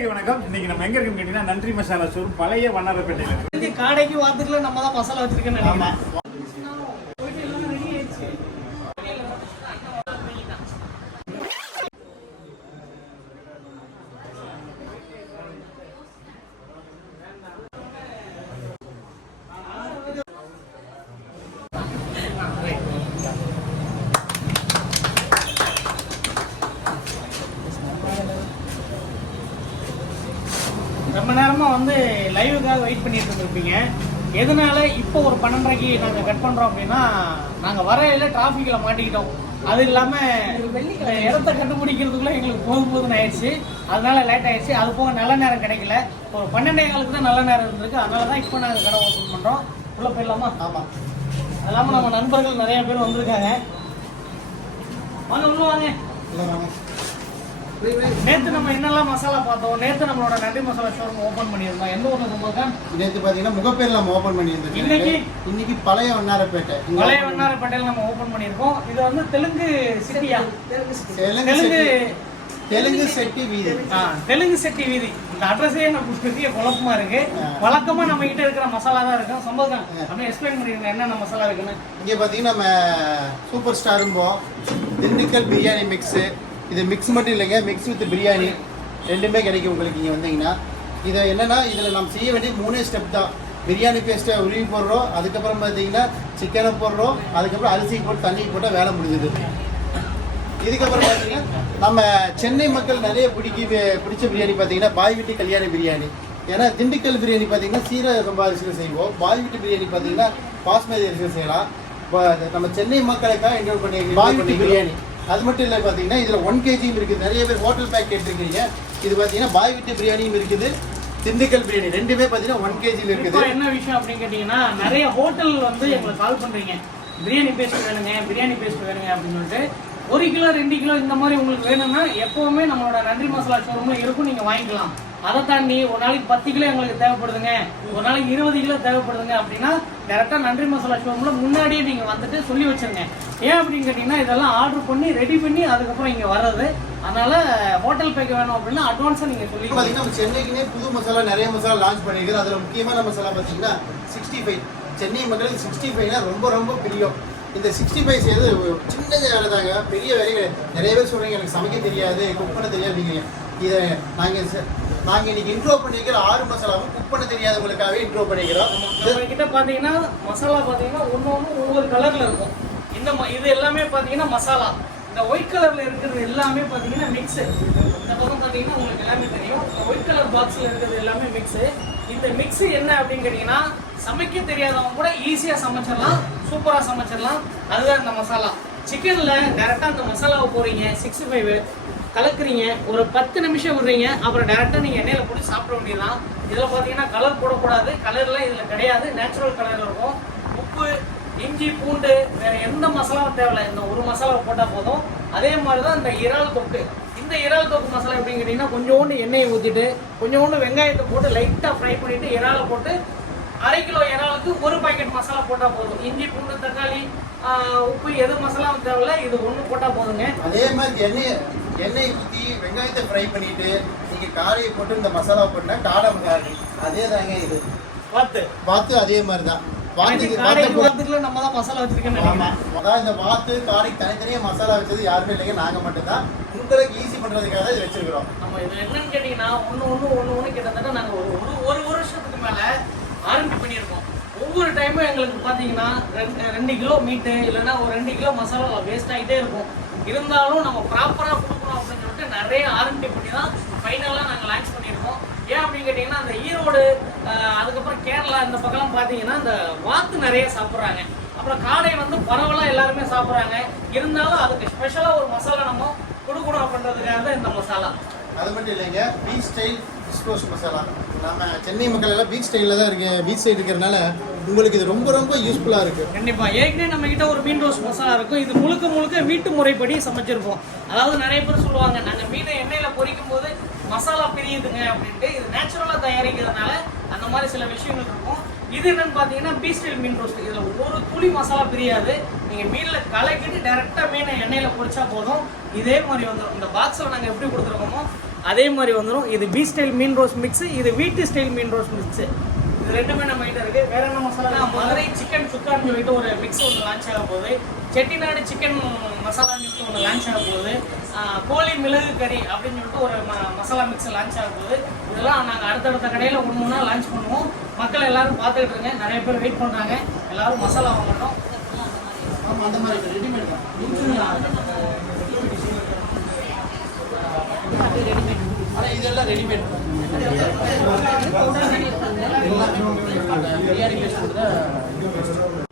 மக்களுக்கு வணக்கம். இன்னைக்கு நம்ம எங்க இருக்கோம் கேட்டீங்கன்னா நன்றி மசாலா ஷோரூம் பழைய வண்ணாரப்பேட்டையில இருக்கு. காடைக்கு வாரத்துக்குள்ள நம்ம தான் மசாலா வச்சிருக்கேன்னு நினைக்கிறேன். ரொம்ப நேரமாக வந்து லைவுக்காக வெயிட் பண்ணிட்டு இருந்திருப்பீங்க. எதனால இப்போ ஒரு 12:30க்கு நாங்கள் கட் பண்ணுறோம் அப்படின்னா, நாங்கள் வரையில டிராஃபிக்கில் மாட்டிக்கிட்டோம். அது இல்லாமல் இடத்த கண்டுபிடிக்கிறதுக்குள்ள எங்களுக்கு போதும்னு ஆயிடுச்சு. அதனால லேட் ஆயிடுச்சு. அது போக நல்ல நேரம் கிடைக்கல. ஒரு 12:15 தான் நல்ல நேரம் இருந்திருக்கு. அதனால தான் இப்போ நாங்கள் கடை ஓப்பன் பண்ணுறோம். உள்ளே போயிடலாமா? ஆமாம். அது இல்லாமல் நம்ம நண்பர்கள் நிறைய பேர் வந்திருக்காங்க. வாங்க உள்ள வாங்க. நேற்று நம்ம என்னெல்லாம் மசாலா பார்த்தோம். நேற்று நம்மளோட நன்றி மசாலா ஷோரூம் ஓபன் பண்ணியிருந்தோம். எந்த ஊர்ல இருக்கும்? நேற்று பாத்தீங்கன்னா முகப்பேர்ல நம்ம ஓபன் பண்ணியிருந்தோம். இன்னைக்கு பழைய வண்ணாரப்பேட்டையில நம்ம ஓபன் பண்ணியிருக்கோம். இது வந்து தெலுங்கு சிட்டியா? தெலுங்கு செட்டி வீதி. தெலுங்கு செட்டி வீதி. இந்த அட்ரஸே நமக்கு பெரிய குழப்பமா இருக்கு. வழக்கமா நம்ம கிட்ட இருக்கிற மசாலா தான் இருக்கும். சம்பவம் அப்படியே எக்ஸ்பிளைன் பண்ணிருக்கேன் என்னென்ன மசாலா இருக்குன்னு. இங்க பாத்தீங்கன்னா நம்ம சூப்பர் ஸ்டாரும்போ திண்டுக்கல் பிரியாணி மிக்ஸ். இது மிக்ஸ் மட்டும் இல்லைங்க, மிக்ஸ் வித் பிரியாணி ரெண்டுமே கிடைக்கும் உங்களுக்கு இங்கே வந்தீங்கன்னா. இதை என்னென்னா இதில் நம்ம செய்ய வேண்டிய 3 ஸ்டெப் தான். பிரியாணி பேஸ்ட்டை உருவி போடுறோம், அதுக்கப்புறம் பார்த்தீங்கன்னா சிக்கனை போடுறோம், அதுக்கப்புறம் அரிசி போட்டு தண்ணி போட்டால் வேலை முடிஞ்சுது. இதுக்கப்புறம் பார்த்தீங்கன்னா நம்ம சென்னை மக்கள் நிறைய பிடிச்ச பிரியாணி பார்த்தீங்கன்னா பாய் வீட்டு கல்யாண பிரியாணி. ஏன்னா திண்டுக்கல் பிரியாணி பார்த்தீங்கன்னா சீரக சம்பா அரிசியில் செய்வோம். பாய் வீட்டு பிரியாணி பார்த்தீங்கன்னா பாஸ்மதி அரிசியில் செய்யலாம். நம்ம சென்னை மக்களுக்காக என்ஜாய் பண்ணி பாய் வீட்டு பிரியாணி. அது மட்டும் இல்லை பார்த்தீங்கன்னா இதில் 1 kg இருக்குது. நிறைய பேர் ஹோட்டல் பேக் கேட்டிருக்கீங்க. இது பார்த்தீங்கன்னா பாய் வீட்டு பிரியாணியும் இருக்குது, திண்டுக்கல் பிரியாணி ரெண்டுமே பார்த்தீங்கன்னா 1 kg இருக்குது. என்ன விஷயம் அப்படின்னு கேட்டிங்கன்னா, நிறைய ஹோட்டல் வந்து எங்களுக்கு கால் பண்ணுறீங்க, பிரியாணி பேஸ்ட் வேணுங்க, பிரியாணி பேஸ்ட் வேணுங்க அப்படின்னு சொல்லிட்டு. 1 கிலோ 2 கிலோ இந்த மாதிரி உங்களுக்கு வேணும்னா எப்போவுமே நம்மளோட நன்றி மசாலா ஷோரூமில் இருக்கும், நீங்கள் வாங்கிக்கலாம். அதை தாண்டி ஒரு நாளைக்கு 10 கிலோ எங்களுக்கு தேவைப்படுதுங்க, ஒரு நாளைக்கு 20 கிலோ தேவைப்படுதுங்க அப்படின்னா டேரெக்டாக நன்றி மசாலா ஷோரூமில் முன்னாடியே நீங்கள் வந்துட்டு சொல்லி வச்சுருங்க. ஏன் அப்படின்னு கேட்டிங்கன்னா இதெல்லாம் ஆர்டர் பண்ணி ரெடி பண்ணி அதுக்கப்புறம் இங்கே வர்றது. அதனால ஹோட்டல் பேக் வேணும் அப்படின்னா அட்வான்ஸாக நீங்கள் சொல்லி பார்த்தீங்கன்னா நம்ம சென்னைக்குனே புது மசாலா நிறைய மசாலா லான்ச் பண்ணியிருக்குது. அதில் முக்கியமான மசாலா பார்த்தீங்கன்னா 65. சென்னை மக்களுக்கு 65னா ரொம்ப ரொம்ப பிரியம். இந்த 65 செய்யறது சின்ன வேலை தாங்க, பெரிய வேலைகள். நிறைய பேர் சொல்கிறீங்க எனக்கு சமைக்க தெரியாது, குக் பண்ண தெரியாது அப்படிங்க. இதை நாங்கள் இன்னைக்கு இன்ட்ரோ பண்ணிக்கிற 6 மசாலாவும் குக் பண்ண தெரியாதவங்களுக்காகவே இன்ட்ரோ பண்ணிக்கிறோம். கிட்ட பார்த்தீங்கன்னா மசாலா பார்த்தீங்கன்னா ஒன்று ஒவ்வொரு கலரில் இருக்கும். இது எல்லாமே பார்த்தீங்கன்னா மசாலா. இந்த ஒயிட் கலரில் இருக்கிறது எல்லாமே பார்த்தீங்கன்னா மிக்ஸு. இந்த பக்கம் பார்த்தீங்கன்னா உங்களுக்கு எல்லாமே தெரியும். ஒயிட் கலர் பாக்ஸில் இருக்கிறது எல்லாமே மிக்ஸு. இந்த மிக்ஸு என்ன அப்படின்னு கேட்டிங்கன்னா சமைக்க தெரியாதவங்க கூட ஈஸியாக சமைச்சிடலாம், சூப்பராக சமைச்சிடலாம். அதுதான் இந்த மசாலா. சிக்கனில் டேரெக்டாக அந்த மசாலாவை போடுறீங்க, 65 கலக்குறீங்க, ஒரு 10 நிமிஷம் விடுறீங்க, அப்புறம் டேரெக்டாக நீங்கள் எண்ணெயில் போட்டு சாப்பிட வேண்டியதான். இதில் பார்த்தீங்கன்னா கலர் போடக்கூடாது, கலர்லாம் இதில் கிடையாது, நேச்சுரல் கலர் இருக்கும். உப்பு, இஞ்சி, பூண்டு, வேறு எந்த மசாலாவும் தேவையில்லை, இந்த ஒரு மசாலாவை போட்டால் போதும். அதே மாதிரி தான் இந்த இறால் தொக்கு. இந்த இறால் தொக்கு மசாலா எப்படின்னு கேட்டிங்கன்னா கொஞ்சோண்டு எண்ணெயை ஊற்றிட்டு கொஞ்சோண்டு வெங்காயத்தை போட்டு லைட்டாக ஃப்ரை பண்ணிவிட்டு இறாலை போட்டு 1/2 கிலோ இறாலுக்கு 1 பாக்கெட் மசாலா போட்டால் போதும். இஞ்சி, பூண்டு, தக்காளி, உப்பு எது மசாலாவும் தேவையில்லை, இது ஒன்று போட்டால் போதுங்க. அதே மாதிரி எண்ணெய் ஊற்றி வெங்காயத்தை ஃப்ரை பண்ணிட்டு நீங்கள் காரையை போட்டு இந்த மசாலா போட்டுனா காடை மசாலா. அதே தாங்க இது வாத்து அதே மாதிரி தான். வாத்துக்குள்ள நம்ம தான் மசாலா வச்சிருக்கோம். ஆமாம், அதான் இந்த வாத்து காடைக்கு தனித்தனியாக மசாலா வச்சது யாருமே இல்லைங்க, நாங்கள் மட்டும்தான். உங்களுக்கு ஈஸி பண்ணுறதுக்காக தான் இது வச்சிருக்கிறோம். நம்ம இது என்னன்னு கேட்டிங்கன்னா ஒன்று கிட்டத்தட்ட நாங்கள் ஒரு வருஷத்துக்கு மேலே ஆரம்பி பண்ணியிருக்கோம். ஒவ்வொரு டைமும் எங்களுக்கு பார்த்தீங்கன்னா 2 கிலோ மீட்டு இல்லைன்னா ஒரு 2 கிலோ மசாலா வேஸ்ட் ஆகிட்டே இருக்கும். இருந்தாலும் நம்ம ப்ராப்பராக கொடுக்கணும் அப்படின்னு சொல்லிட்டு நிறைய ஆரம்பி பண்ணி தான் ஃபைனலாக நாங்கள் லான்ச் பண்ணியிருக்கோம். ஏன் அப்படின்னு கேட்டிங்கன்னா அந்த ஈரோடு, அதுக்கப்புறம் கேரளா இந்த பக்கம்லாம் பார்த்தீங்கன்னா இந்த வாத்து நிறைய சாப்பிட்றாங்க. அப்புறம் காடை வந்து பரவலாக எல்லாருமே சாப்பிட்றாங்க. இருந்தாலும் அதுக்கு ஸ்பெஷலாக ஒரு மசாலா நம்ம கொடுக்கணும் அப்படின்றதுக்காக தான் இந்த மசாலா. அது மட்டும் இல்லைங்க, பீச் ஸ்டைல் டிஸ்போஸ் மசாலா. நம்ம சென்னை மக்கள் எல்லாம் பீச் ஸ்டைலில் தான் இருக்கு. பீச் சைடு இருக்கிறனால உங்களுக்கு இது ரொம்ப ரொம்ப யூஸ்ஃபுல்லாக இருக்குது. கண்டிப்பாக. ஏற்கனவே நம்ம கிட்ட ஒரு மீன் ரோஸ்ட் மசாலா இருக்கும். இது முழுக்க வீட்டு முறைப்படி சமைச்சிருப்போம். அதாவது நிறைய பேர் சொல்லுவாங்க நாங்கள் மீனை எண்ணெயில் பொரிக்கும் போது மசாலா பிரியுதுங்க அப்படின்ட்டு. இது நேச்சுரலாக தயாரிக்கிறதுனால அந்த மாதிரி சில விஷயங்கள் இருக்கும். இது என்னன்னு பார்த்தீங்கன்னா பீச் ஸ்டைல் மீன் ரோஸ்ட். இதில் ஒரு துளி மசாலா பிரியாது. நீங்கள் மீனில் கலக்கிட்டு டேரெக்டாக மீனை எண்ணெயில் பொரிச்சா போதும், இதே மாதிரி வந்துடும். இந்த பாக்ஸில் நாங்கள் எப்படி கொடுத்துருக்கோமோ அதே மாதிரி வந்துடும். இது பீ ஸ்டைல் மீன் ரோஸ்ட் மிக்ஸு, இது வீட்டு ஸ்டைல் மீன் ரோஸ்ட் மிக்ஸு. இது ரெண்டுமே நம்ம கிட்ட இருக்குது. வேற என்ன மசாலா? மதுரை சிக்கன் சுக்கான்னு சொல்லிட்டு ஒரு மிக்ஸ் ஒன்று லான்ச் ஆக போகுது. செட்டிநாடு சிக்கன் மசாலான்னு சொல்லிட்டு ஒன்று லான்ச் ஆக போகுது. கோழி மிளகு கறி அப்படின்னு சொல்லிட்டு ஒரு மசாலா மிக்ஸ் லான்ச் ஆக போகுது. இதெல்லாம் நாங்கள் அடுத்தடுத்த கடையில் ஒன்று ஒன்றா லான்ச் பண்ணுவோம். மக்கள் எல்லாரும் பார்த்துக்கிட்டு இருங்க. நிறைய பேர் வெயிட் பண்ணுறாங்க. எல்லாரும் மசாலா வாங்கட்டும். ஆமாம், அந்த மாதிரி ரெடிமேட் தான். ஆனால் இதெல்லாம் ரெடிமேட் எல்லாமே பிரியாணி பேஸ்ட் தான்.